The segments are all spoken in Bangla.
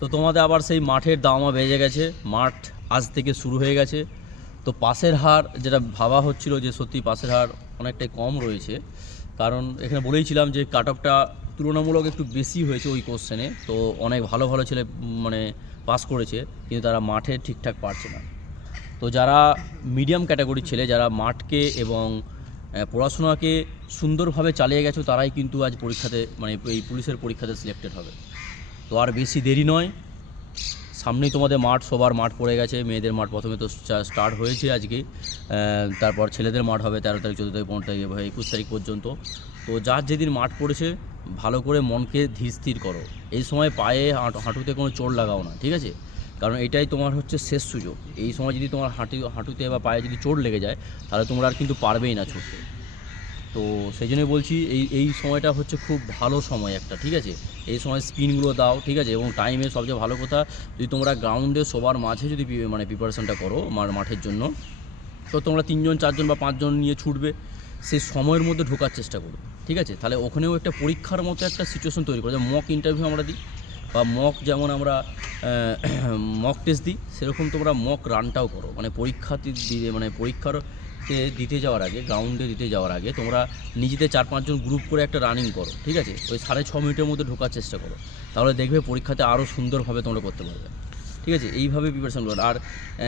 তো তোমাদের আবার সেই মাঠের দামও বেজে গেছে, মাঠ আজ থেকে শুরু হয়ে গেছে। তো পাসের হার যেটা ভাবা হচ্ছিল যে সত্যি পাসের হার অনেকটাই কম রয়েছে, কারণ এখানে বলেইছিলাম যে কাট অফটা তুলনামূলক একটু বেশি হয়েছে ওই কোশ্চেনে। তো অনেক ভালো ভালো ছেলে মানে পাস করেছে, কিন্তু তারা মাঠে ঠিকঠাক পারছে না। তো যারা মিডিয়াম ক্যাটাগরির ছেলে, যারা মাঠকে এবং পড়াশোনাকে সুন্দরভাবে চালিয়ে গেছো, তারাই কিন্তু আজ পরীক্ষাতে মানে এই পুলিশের পরীক্ষাতে সিলেক্টেড হবে। তো আর বেশি দেরি নয়, সামনেই তোমাদের মাঠ, সবার মাঠ পড়ে গেছে। মেয়েদের মাঠ প্রথমে তো স্টার্ট হয়েছে আজকে, তারপর ছেলেদের মাঠ হবে 13 তারিখ, 14 তারিখ, 15 তারিখ, 21 তারিখ পর্যন্ত। তো যার যেদিন মাঠ পড়েছে ভালো করে মনকে ধীর স্থির করো। এই সময় পায়ে হাঁটুতে কোনো চোট লাগাও না, ঠিক আছে? কারণ এটাই তোমার হচ্ছে শেষ সুযোগ। এই সময় যদি তোমার হাঁটুতে বা পায়ে যদি চোট লেগে যায়, তাহলে তোমরা আর কিন্তু পারবেই না ছুটতে। তো সেই জন্যই বলছি এই সময়টা হচ্ছে খুব ভালো সময় একটা, ঠিক আছে? এই সময় স্পিনগুলো দাও, ঠিক আছে? এবং টাইমে সবচেয়ে ভালো কথা, যদি তোমরা গ্রাউন্ডে সবার মাঝে যদি মানে প্রিপারেশনটা করো মাঠের জন্য, তো তোমরা 3 জন 4 জন বা 5 জন নিয়ে ছুটবে, সেই সময়ের মধ্যে ঢোকার চেষ্টা করো, ঠিক আছে? তাহলে ওখানেও একটা পরীক্ষার মতো একটা সিচুয়েশন তৈরি করে, মক ইন্টারভিউ আমরা দিই বা মক যেমন আমরা মক টেস্ট দিই, সেরকম তোমরা মক রানটাও করো। মানে পরীক্ষার দিতে যাওয়ার আগে, গ্রাউন্ডে দিতে যাওয়ার আগে তোমরা নিজেদের 4-5 জন গ্রুপ করে একটা রানিং করো, ঠিক আছে? ওই 6.5 মিনিটের মধ্যে ঢোকার চেষ্টা করো, তাহলে দেখবে পরীক্ষাতে আরও সুন্দরভাবে তোমরা করতে পারবে, ঠিক আছে? এইভাবে প্রিপারেশন করো। আর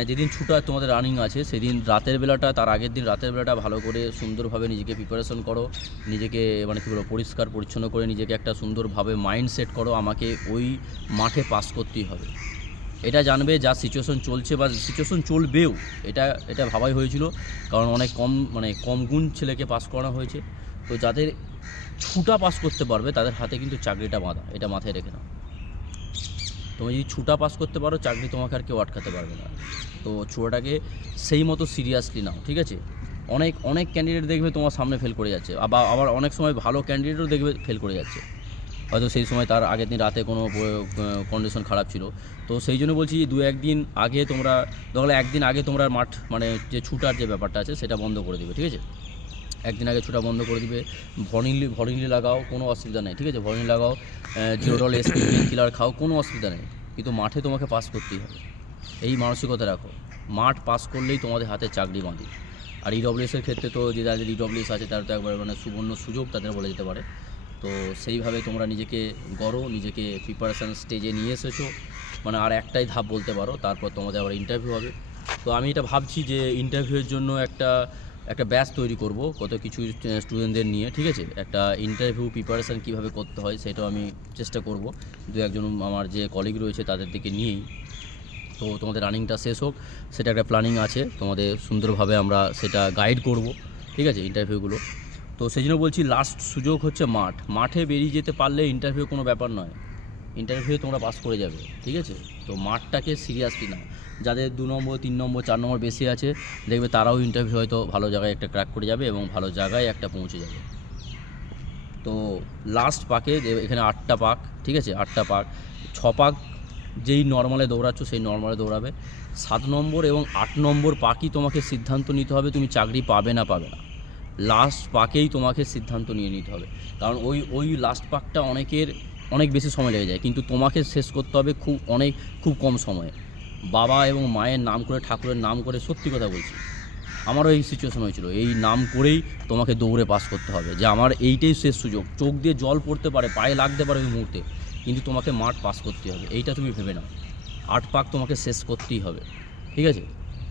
যেদিন ছুটা তোমাদের রানিং আছে, সেদিন রাতের বেলাটা, তার আগের দিন রাতের বেলাটা ভালো করে সুন্দরভাবে নিজেকে প্রিপারেশন করো, নিজেকে মানে কী বলবো, পরিষ্কার পরিচ্ছন্ন করে নিজেকে একটা সুন্দরভাবে মাইন্ড সেট করো, আমাকে ওই মাঠে পাস করতেই হবে। এটা জানবে যা সিচুয়েশন চলছে বা সিচুয়েশন চলবেও, এটা ভাবাই হয়েছিল, কারণ অনেক কম গুণ ছেলেকে পাস করানো হয়েছে। তো যাদের ছুটা পাস করতে পারবে তাদের হাতে কিন্তু চাকরিটা বাঁধা, এটা মাথায় রেখে নাও। তুমি যদি ছুটা পাস করতে পারো, চাকরি তোমাকে আর কেউ আটকাতে পারবে না। তো ছুটাটাকে সেই মতো সিরিয়াসলি নাও, ঠিক আছে? অনেক ক্যান্ডিডেট দেখবে তোমার সামনে ফেল করে যাচ্ছে, আবার অনেক সময় ভালো ক্যান্ডিডেটও দেখবে ফেল করে যাচ্ছে, হয়তো সেই সময় তার আগের দিন রাতে কোনো কন্ডিশন খারাপ ছিল। তো সেই জন্য বলছি 2-1 দিন আগে তোমরা, তাহলে একদিন আগে তোমরা মাঠ মানে যে ছুটার যে ব্যাপারটা আছে সেটা বন্ধ করে দিবে, ঠিক আছে? একদিন আগে ছুটা বন্ধ করে দিবে, ভলিনি লাগাও, কোনো অসুবিধা নেই, ঠিক আছে? ভলিনি লাগাও, জিওডল এসপি পেন কিলার খাও, কোনো অসুবিধা নেই, কিন্তু মাঠে তোমাকে পাস করতেই হবে। এই মানসিকতা রাখো, মাঠ পাস করলেই তোমাদের হাতে চাকরি বাঁধে। আর ইডব্লিউএসের ক্ষেত্রে তো যে যাদের ইডব্লিউএস আছে তারা তো একবার মানে সুবর্ণ সুযোগ তাদের বলা যেতে পারে। তো সেইভাবে তোমরা নিজেকে গড়ো, নিজেকে প্রিপারেশান স্টেজে নিয়ে এসেছো, মানে আর একটাই ধাপ বলতে পারো, তারপর তোমাদের আবার ইন্টারভিউ হবে। তো আমি এটা ভাবছি যে ইন্টারভিউয়ের জন্য একটা ব্যাচ তৈরি করব, কত কিছু স্টুডেন্টদের নিয়ে, ঠিক আছে? একটা ইন্টারভিউ প্রিপারেশান কীভাবে করতে হয় সেটাও আমি চেষ্টা করব, 2-1 জন আমার যে কলিগ রয়েছে তাদের দিকে নিয়েই। তো তোমাদের রানিংটা শেষ হোক, সেটা একটা প্ল্যানিং আছে, তোমাদের সুন্দরভাবে আমরা সেটা গাইড করব, ঠিক আছে? ইন্টারভিউগুলো। তো সেই জন্য বলছি লাস্ট সুযোগ হচ্ছে মাঠে বেরিয়ে যেতে পারলে ইন্টারভিউ কোনো ব্যাপার নয়, ইন্টারভিউ তোমরা পাস করে যাবে, ঠিক আছে? তো মাঠটাকে সিরিয়াসলি নাও। যাদের 2 নম্বর 3 নম্বর 4 নম্বর বেশি আছে, দেখবে তারাও ইন্টারভিউ হয়তো ভালো জায়গায় একটা ক্র্যাক করে যাবে এবং ভালো জায়গায় একটা পৌঁছে যাবে। তো লাস্ট পাকে এখানে 8টা পাক, ঠিক আছে? 8টা পাক, 6 পাক যেই নর্মালে দৌড়াচ্ছ সেই নর্মালে দৌড়াবে। 7 নম্বর এবং 8 নম্বর পাকই তোমাকে সিদ্ধান্ত নিতে হবে তুমি চাকরি পাবে না পাবে না। লাস্ট পাকেই তোমাকে সিদ্ধান্ত নিয়ে নিতে হবে, কারণ ওই লাস্ট পাকটা অনেক বেশি সময় লেগে যায়, কিন্তু তোমাকে শেষ করতে হবে খুব কম সময়ে। বাবা এবং মায়ের নাম করে, ঠাকুরের নাম করে, সত্যি কথা বলছি, আমারও এই সিচুয়েশন হয়েছিল। এই নাম করেই তোমাকে দৌড়ে পাস করতে হবে, যে আমার এইটাই শেষ সুযোগ। চোখ দিয়ে জল পড়তে পারে, পায়ে লাগতে পারে ওই মুহূর্তে, কিন্তু তোমাকে মাঠ পাস করতে হবে, এইটা তুমি ভেবে নাও। 8 পাক তোমাকে শেষ করতেই হবে, ঠিক আছে?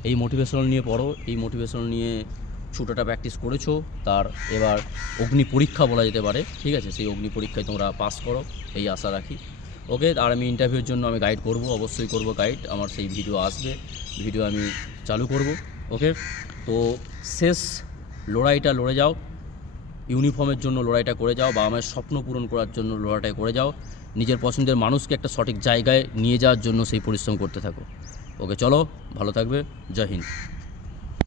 এই মোটিভেশনাল নিয়ে পড়ো, এই মোটিভেশনাল নিয়ে ছুটোটা প্র্যাকটিস করেছো, তার এবার অগ্নি পরীক্ষা বলা যেতে পারে, ঠিক আছে? সেই অগ্নি পরীক্ষায় তোমরা পাস করো, এই আশা রাখি। ওকে, আর আমি ইন্টারভিউর জন্য আমি গাইড করব, অবশ্যই করব গাইড, আমার সেই ভিডিও আসবে, ভিডিও আমি চালু করব। ওকে, তো শেষ লড়াইটা লড়ে যাও, ইউনিফর্মের জন্য লড়াইটা করে যাও, বাবা মায়ের স্বপ্ন পূরণ করার জন্য লড়াইটা করে যাও, নিজের পছন্দের মানুষকে একটা সঠিক জায়গায় নিয়ে যাওয়ার জন্য সেই পরিশ্রম করতে থাকো। ওকে, চলো, ভালো থাকবে, জয় হিন্দ।